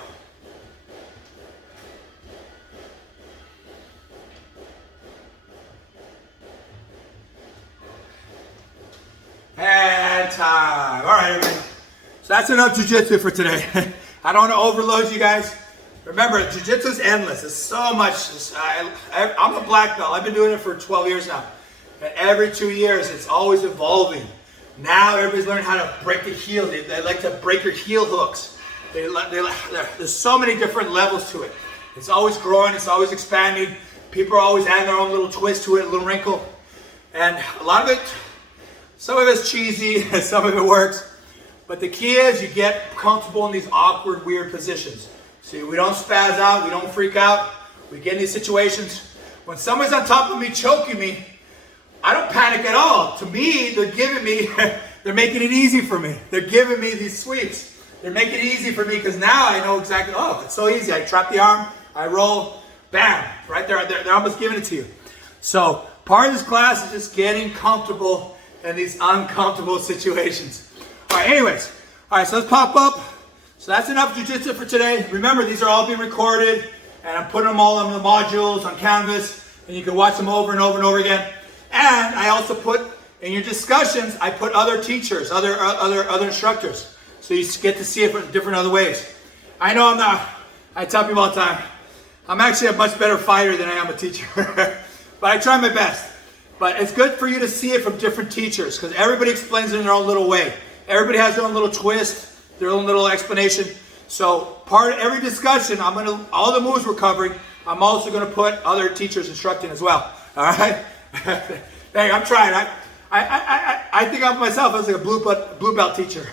And time. All right, everybody. So that's enough jiu-jitsu for today. I don't want to overload you guys. Remember, jiu-jitsu is endless. It's so much. I'm a black belt. I've been doing it for 12 years now. And every 2 years, it's always evolving. Now everybody's learning how to break the heel. They like to break your heel hooks. There's so many different levels to it. It's always growing. It's always expanding. People are always adding their own little twist to it, a little wrinkle. And a lot of it, some of it's cheesy, some of it works. But the key is you get comfortable in these awkward, weird positions. See, we don't spaz out, we don't freak out. We get in these situations. When someone's on top of me, choking me, I don't panic at all. To me, they're giving me, they're making it easy for me. They're giving me these sweeps. They're making it easy for me because now I know exactly, oh, it's so easy. I trap the arm, I roll, bam, right there. They're almost giving it to you. So part of this class is just getting comfortable in these uncomfortable situations. All right, anyways. All right, so let's pop up. So that's enough jiu-jitsu for today. Remember, these are all being recorded, and I'm putting them all on the modules on Canvas, and you can watch them over and over and over again. And I also put, in your discussions, I put other teachers, other instructors, so you get to see it from different other ways. I know I tell people all the time, I'm actually a much better fighter than I am a teacher. But I try my best. But it's good for you to see it from different teachers because everybody explains it in their own little way. Everybody has their own little twist, their own little explanation. So every discussion, all the moves we're covering, I'm also going to put other teachers instructing as well. All right? Hey, I'm trying. I think of myself as like a blue belt teacher.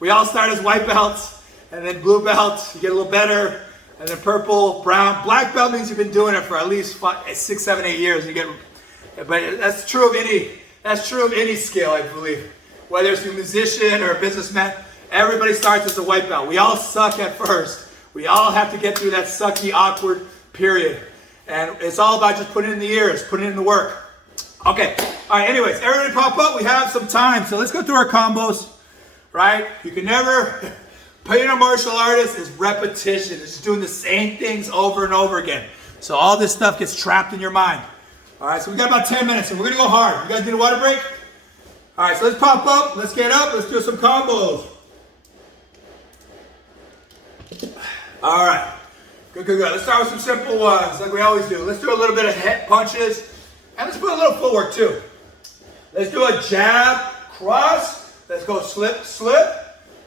We all start as white belts, and then blue belts, you get a little better, and then purple, brown. Black belt means you've been doing it for at least 5, 6, 7, 8 years. But that's true of any skill, I believe. whether it's a musician or a businessman, everybody starts as a white belt. We all suck at first. We all have to get through that sucky, awkward period. And it's all about just putting in the years, putting in the work. Okay, all right, anyways, everybody pop up. We have some time, so let's go through our combos, right? You can never, being a martial artist is repetition. It's just doing the same things over and over again. So all this stuff gets trapped in your mind. All right, so we got about 10 minutes, and we're gonna go hard. You guys need a water break? All right, so let's pop up, let's get up, let's do some combos. All right, good. Let's start with some simple ones, like we always do. Let's do a little bit of head punches, and let's put a little footwork too. Let's do a jab, cross. Let's go slip,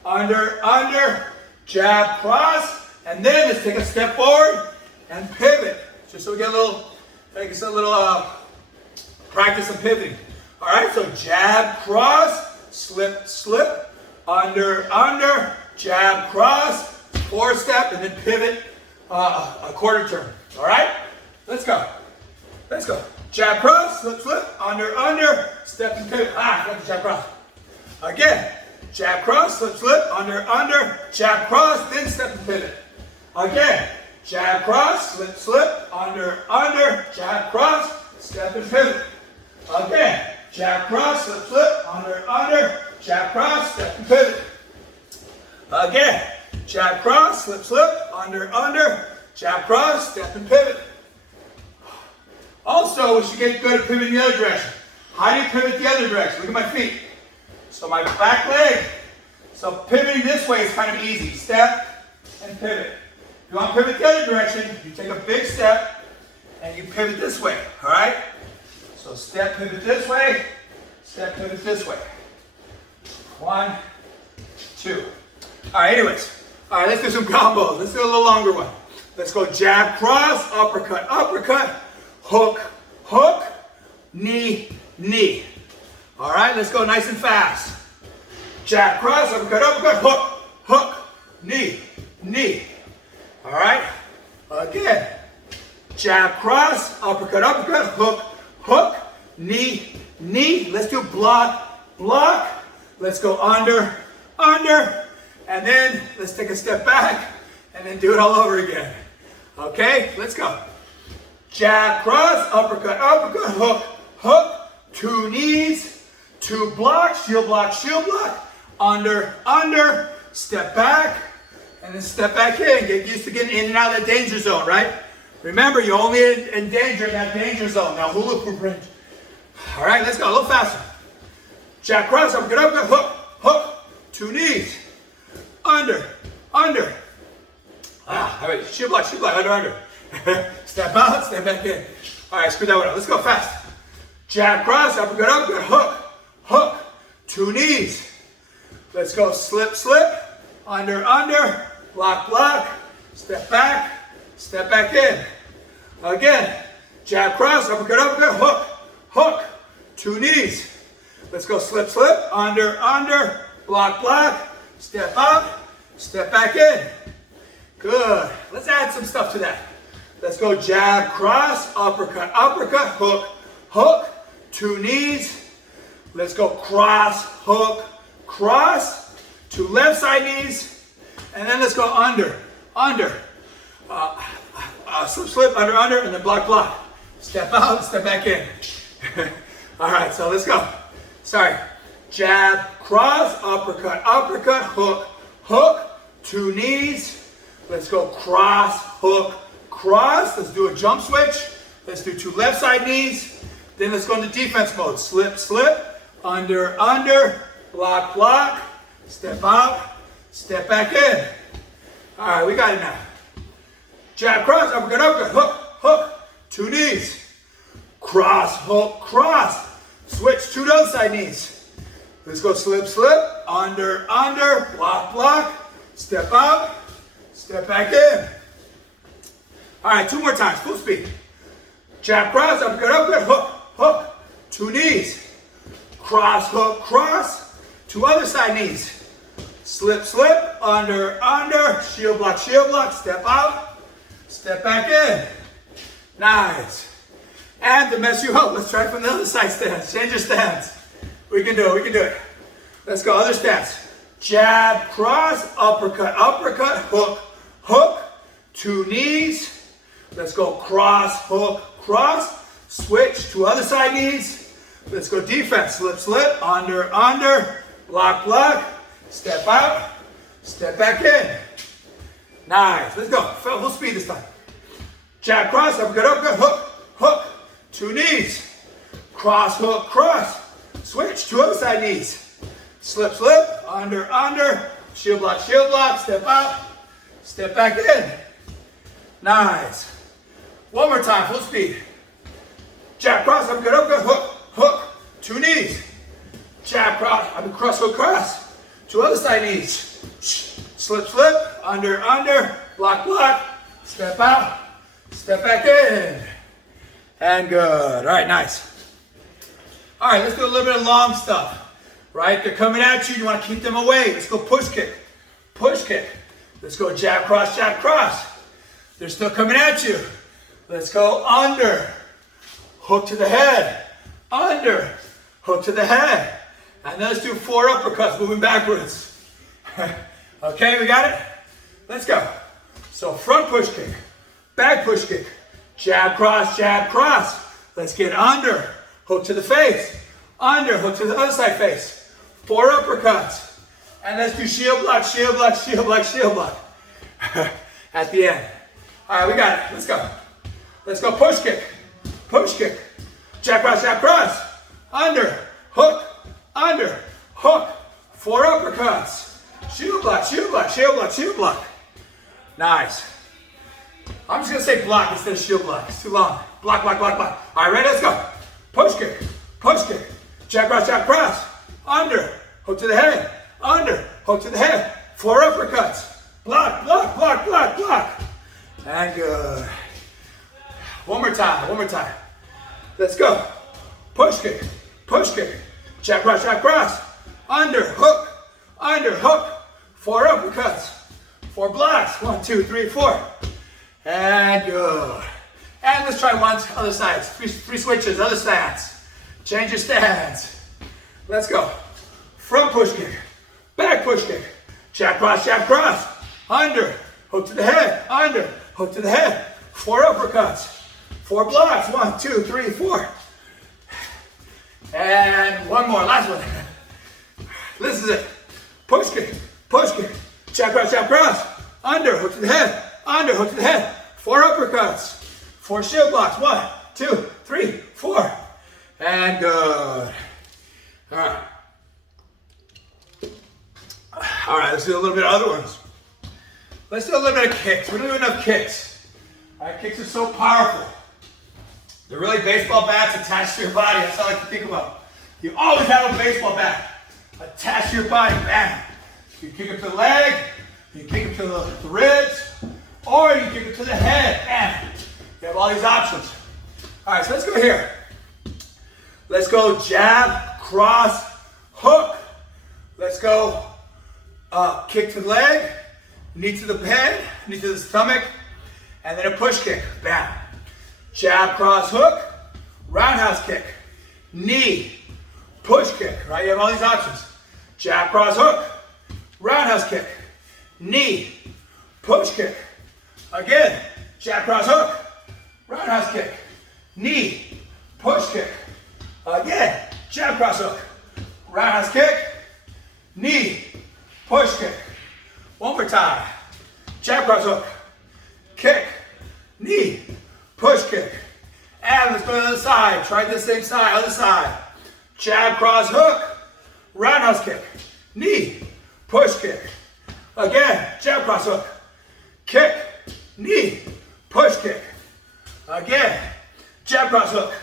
under, jab, cross, and then let's take a step forward and pivot, just so we get a little, practice some pivoting. All right, so jab, cross, slip, under, jab, cross, 4-step, and then pivot a quarter turn. All right, let's go. Jab, cross, slip, under, step and pivot. Got the jab, cross. Again, jab, cross, slip, under, jab, cross, then step and pivot. Again, jab, cross, slip, under, jab, cross, step and pivot. Again, jab, cross, slip, under, jab, cross, step and pivot. Again, jab, cross, slip, under, jab, cross, step and pivot. Also, we should get good at pivoting the other direction. How do you pivot the other direction? Look at my feet. So my back leg. So pivoting this way is kind of easy. Step and pivot. If you want to pivot the other direction, you take a big step and you pivot this way. All right? So step, pivot this way. Step, pivot this way. 1, 2. All right, anyways. All right, let's do some combos. Let's do a little longer one. Let's go jab, cross, uppercut, hook, knee. All right, let's go nice and fast. Jab, cross, uppercut, hook, knee. All right, again. Jab, cross, uppercut, hook, knee. Let's do block. Let's go under, and then let's take a step back, and then do it all over again. Okay, let's go. Jab, cross, uppercut, hook, 2 knees, 2 blocks, shield block, under, step back, and then step back in. Get used to getting in and out of that danger zone, right? Remember, you're only in danger in that danger zone. Now, hula hoop. All right, let's go, a little faster. Jab, cross, uppercut, hook, 2 knees, under. All right, shield block, under. Step out, step back in. All right, screw that one up. Let's go fast. Jab, cross, uppercut, hook, 2 knees. Let's go slip, under, block, step back in. Again, jab, cross, uppercut, hook, 2 knees. Let's go slip, under, block, step out, step back in. Good. Let's add some stuff to that. Let's go jab, cross, uppercut, hook, 2 knees. Let's go cross, hook, cross, 2 left side knees, and then let's go under, slip, under, and then block. Step out, step back in. All right, so let's go. Sorry. Jab, cross, uppercut, hook, 2 knees. Let's go cross, hook, cross. Let's do a jump switch. Let's do 2 left side knees. Then let's go into defense mode. Slip, under, block, step out, step back in. All right, we got it now. Jab, cross, uppercut, hook, 2 knees. Cross, hook, cross. Switch 2 to other side knees. Let's go slip, under, block, step out, step back in. All right, 2 more times, full speed. Jab, cross, uppercut, hook, 2 knees. Cross, hook, cross, 2 other side knees. Slip, under, shield block, step out, step back in. Nice. And to mess you up, let's try from the other side stance. Change your stance. We can do it. Let's go, other stance. Jab, cross, uppercut, uppercut, hook, hook, 2 knees. Let's go cross, hook, cross, switch to other side knees. Let's go defense, slip, slip, under, under, block, block, step out, step back in. Nice, let's go, full speed this time. Jab, cross, uppercut, uppercut, hook, hook, 2 knees. Cross, hook, cross, switch to other side knees. Slip, slip, under, under, shield block, step out, step back in. Nice. One more time, full speed. Jab, cross, uppercut, uppercut, hook, hook, 2 knees. Jab, cross, hook, cross, to other side knees. Slip, slip, under, under, block, block, step out, step back in. And good. All right, nice. All right, let's do a little bit of long stuff. Right, they're coming at you. You want to keep them away. Let's go push kick. Push kick. Let's go jab, cross. They're still coming at you. Let's go under. Hook to the head. Under. Hook to the head. And then let's do 4 uppercuts moving backwards. Okay, we got it? Let's go. So front push kick. Back push kick. Jab, cross. Let's get under. Hook to the face. Under. Hook to the other side face. 4 uppercuts. And let's do shield block. At the end. All right, we got it. Let's go. Let's go push kick. Push kick. Jab, cross. Under. Hook. Under. Hook. 4 uppercuts. Shield block. Nice. I'm just going to say block instead of shield block. It's too long. Block. All right, ready? Let's go. Push kick. Jab, cross. Under. Hook to the head. Under. Hook to the head. 4 uppercuts. Block. And good. One more time. Let's go. Push kick. Jab, cross. Under. Hook. 4 uppercuts. 4 blocks. 1, 2, 3, 4. And good. And let's try one other side. 3 switches, other stance. Change your stance. Let's go. Front push kick. Back push kick. Jab, cross. Under. Hook to the head. Under. Hook to the head. 4 uppercuts. 4 blocks. 1, 2, 3, 4. And one more. Last one. This is it. Push kick. Jab, cross. Under. Hook to the head. Under. Hook to the head. 4 uppercuts. 4 shield blocks. 1, 2, 3, 4. And good. All right, let's do a little bit of other ones. Let's do a little bit of kicks. We don't do enough kicks. All right, kicks are so powerful. They're really baseball bats attached to your body. That's all I like to think about. You always have a baseball bat attached to your body. Bam. You kick it to the leg. You kick it to the ribs. Or you kick it to the head. Bam. You have all these options. All right, so let's go here. Let's go jab, cross, hook. Let's go kick to the leg, knee to the head, knee to the stomach, and then a push kick. Bam. Jab, cross, hook, roundhouse kick, knee, push kick. Right? You have all these options. Jab, cross, hook, roundhouse kick, knee, push kick. Again, jab, cross, hook, roundhouse kick, knee, push kick. Again, jab, cross, hook, roundhouse kick, knee, push kick. One more time. Jab, cross, hook, kick, knee, push kick. And let's go to the other side. Try the same side, other side. Jab, cross, hook, roundhouse kick, knee, push kick. Again, jab, cross, hook, kick, knee, push kick. Again, jab, cross, hook,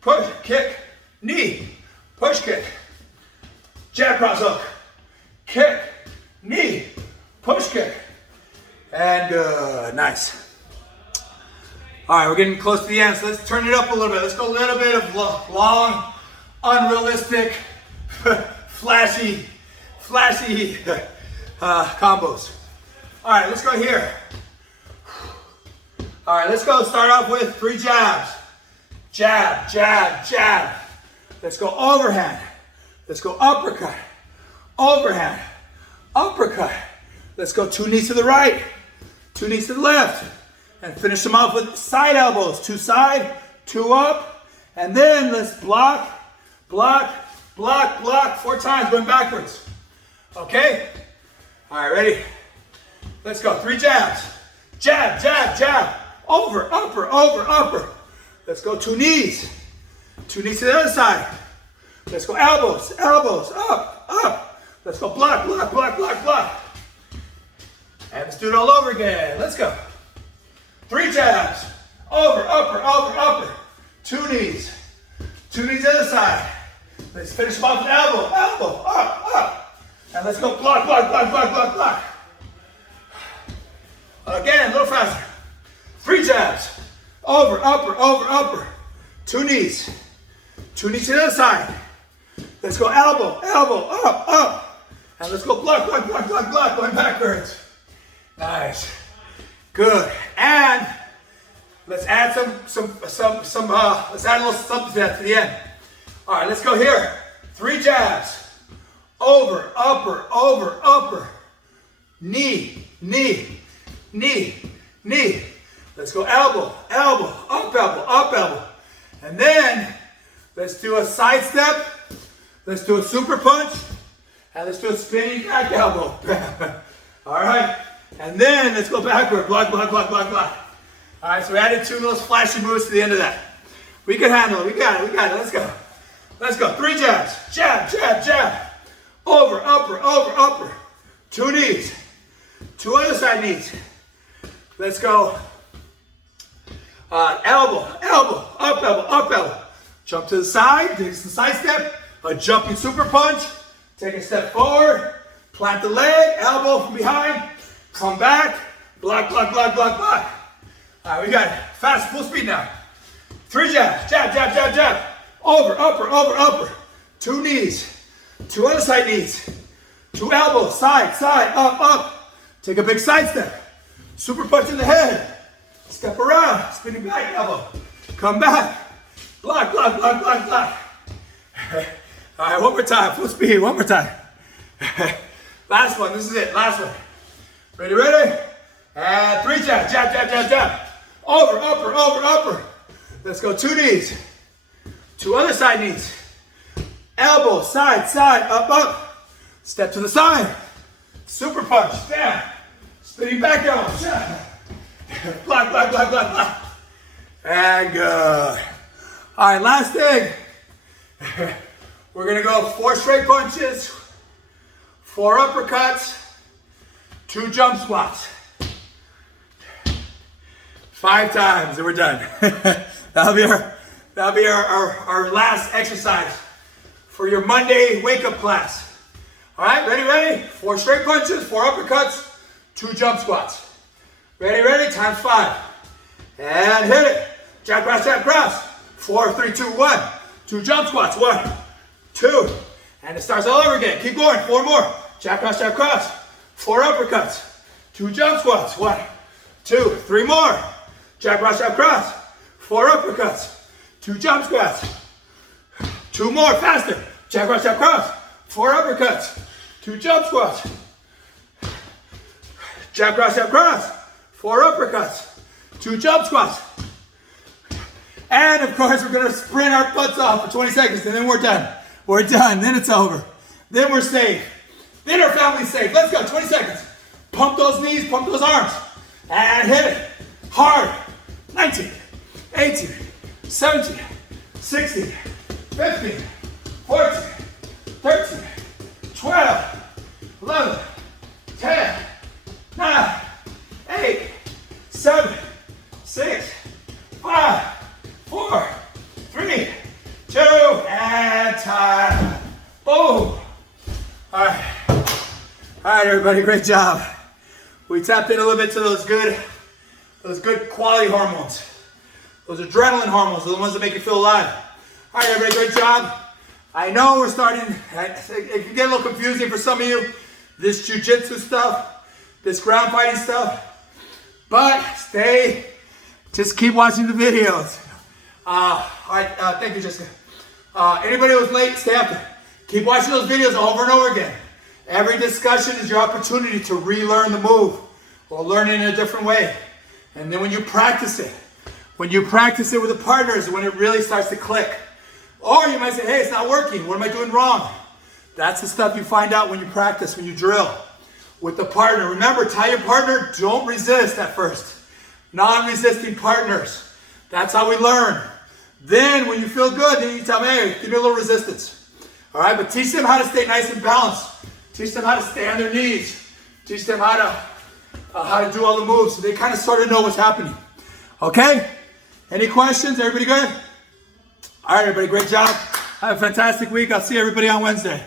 push, kick, knee, push kick. Jab, cross, hook, kick, knee, push kick. And good. Nice. All right, we're getting close to the end, so let's turn it up a little bit. Let's go a little bit of long, unrealistic, flashy combos. All right, let's go here. All right, let's go start off with 3 jabs. Jab, jab, jab. Let's go overhand. Let's go uppercut. overhand, uppercut. Let's go 2 knees to the right, 2 knees to the left, and finish them off with side elbows. 2 side, 2 up, and then let's block, block, block, block 4 times going backwards. Okay? All right, ready? Let's go. 3 jabs. Jab, jab, jab. Over, upper, over, upper. Let's go 2 knees. 2 knees to the other side. Let's go elbows, elbows, up, up. Let's go block, block, block, block, block. And let's do it all over again. Let's go. 3 jabs. Over, upper, over, upper. 2 knees. 2 knees to the other side. Let's finish them off with elbow, elbow, up, up. And let's go block, block, block, block, block, block. Again, a little faster. 3 jabs. Over, upper, over, upper. 2 knees. 2 knees to the other side. Let's go elbow, elbow, up, up. And let's go block, block, block, block, block, going backwards. Nice. Good. And let's add let's add a little something to that to the end. All right, let's go here. 3 jabs. Over, upper. Knee, knee, knee, knee. Let's go elbow, elbow, up elbow. And then let's do a side step. Let's do a super punch. And let's do a spinning back elbow. All right. And then let's go backward. Block, block, block, block, block. All right, so we added 2 little flashy moves to the end of that. We can handle it. We got it. We got it. Let's go. Let's go. 3 jabs. Jab, jab, jab. Over, upper. 2 knees. 2 other side knees. Let's go. Elbow, up elbow. Jump to the side. Take some side step. A jumping super punch. Take a step forward. Plant the leg. Elbow from behind. Come back. Block, block, block, block, block. All right, we got it. Fast, full speed now. 3 jabs. Jab, jab, jab, jab. Over, upper. 2 knees. 2 other side knees. 2 elbows. Side, up. Take a big side step. Super punch in the head. Step around. Spinning back elbow. Come back. Block, block, block, block, block. All right, one more time. Full speed. One more time. Last one. This is it. Last one. Ready? And 3 jabs. Jab, jab, jab, jab. Over, upper. Let's go 2 knees. 2 other side knees. Elbow, side, up. Step to the side. Super punch, down. Spinning back elbow. Block. And good. All right, last thing. We're gonna go 4 straight punches, 4 uppercuts, 2 jump squats. 5 times and we're done. That'll be our last exercise for your Monday wake-up class. All right, ready? 4 straight punches, 4 uppercuts, 2 jump squats. Ready? Times 5. And hit it. Jab, cross. 4, 3, 2, 1. 2 jump squats. 1, 2. And it starts all over again. Keep going. 4 more. Jab, cross. 4 uppercuts. 2 jump squats. 1, 2, 3 more. Jab, cross. 4 uppercuts. 2 jump squats. 2 more, faster. Jab, cross. 4 uppercuts. 2 jump squats. Jab, cross. 4 uppercuts. 2 jump squats. And of course, we're gonna sprint our butts off for 20 seconds and then we're done. We're done, then it's over. Then we're safe. Then our family's safe. Let's go, 20 seconds. Pump those knees, pump those arms. And hit it. Hard. 19, 18, 17, 16, 15, 14, 13, 12, 11, 10, 9, 8, 7, 6, 5, 4, 3, 2, and time. Boom. All right, everybody, great job. We tapped in a little bit to those good quality hormones. Those adrenaline hormones, the ones that make you feel alive. All right, everybody, great job. I know we're starting, it can get a little confusing for some of you, this jiu-jitsu stuff, this ground fighting stuff, but just keep watching the videos. All right, thank you, Jessica. Anybody who was late, stay after. Keep watching those videos over and over again. Every discussion is your opportunity to relearn the move or learn it in a different way. And then when you practice it with a partner is when it really starts to click. Or you might say, hey, it's not working. What am I doing wrong? That's the stuff you find out when you practice, when you drill with the partner. Remember, tell your partner, don't resist at first. Non-resisting partners. That's how we learn. Then when you feel good, then you tell them, hey, give me a little resistance. All right, but teach them how to stay nice and balanced. Teach them how to stay on their knees. Teach them how to do all the moves so they kind of sort of know what's happening. Okay? Any questions? Everybody good? All right, everybody, great job. Have a fantastic week. I'll see everybody on Wednesday.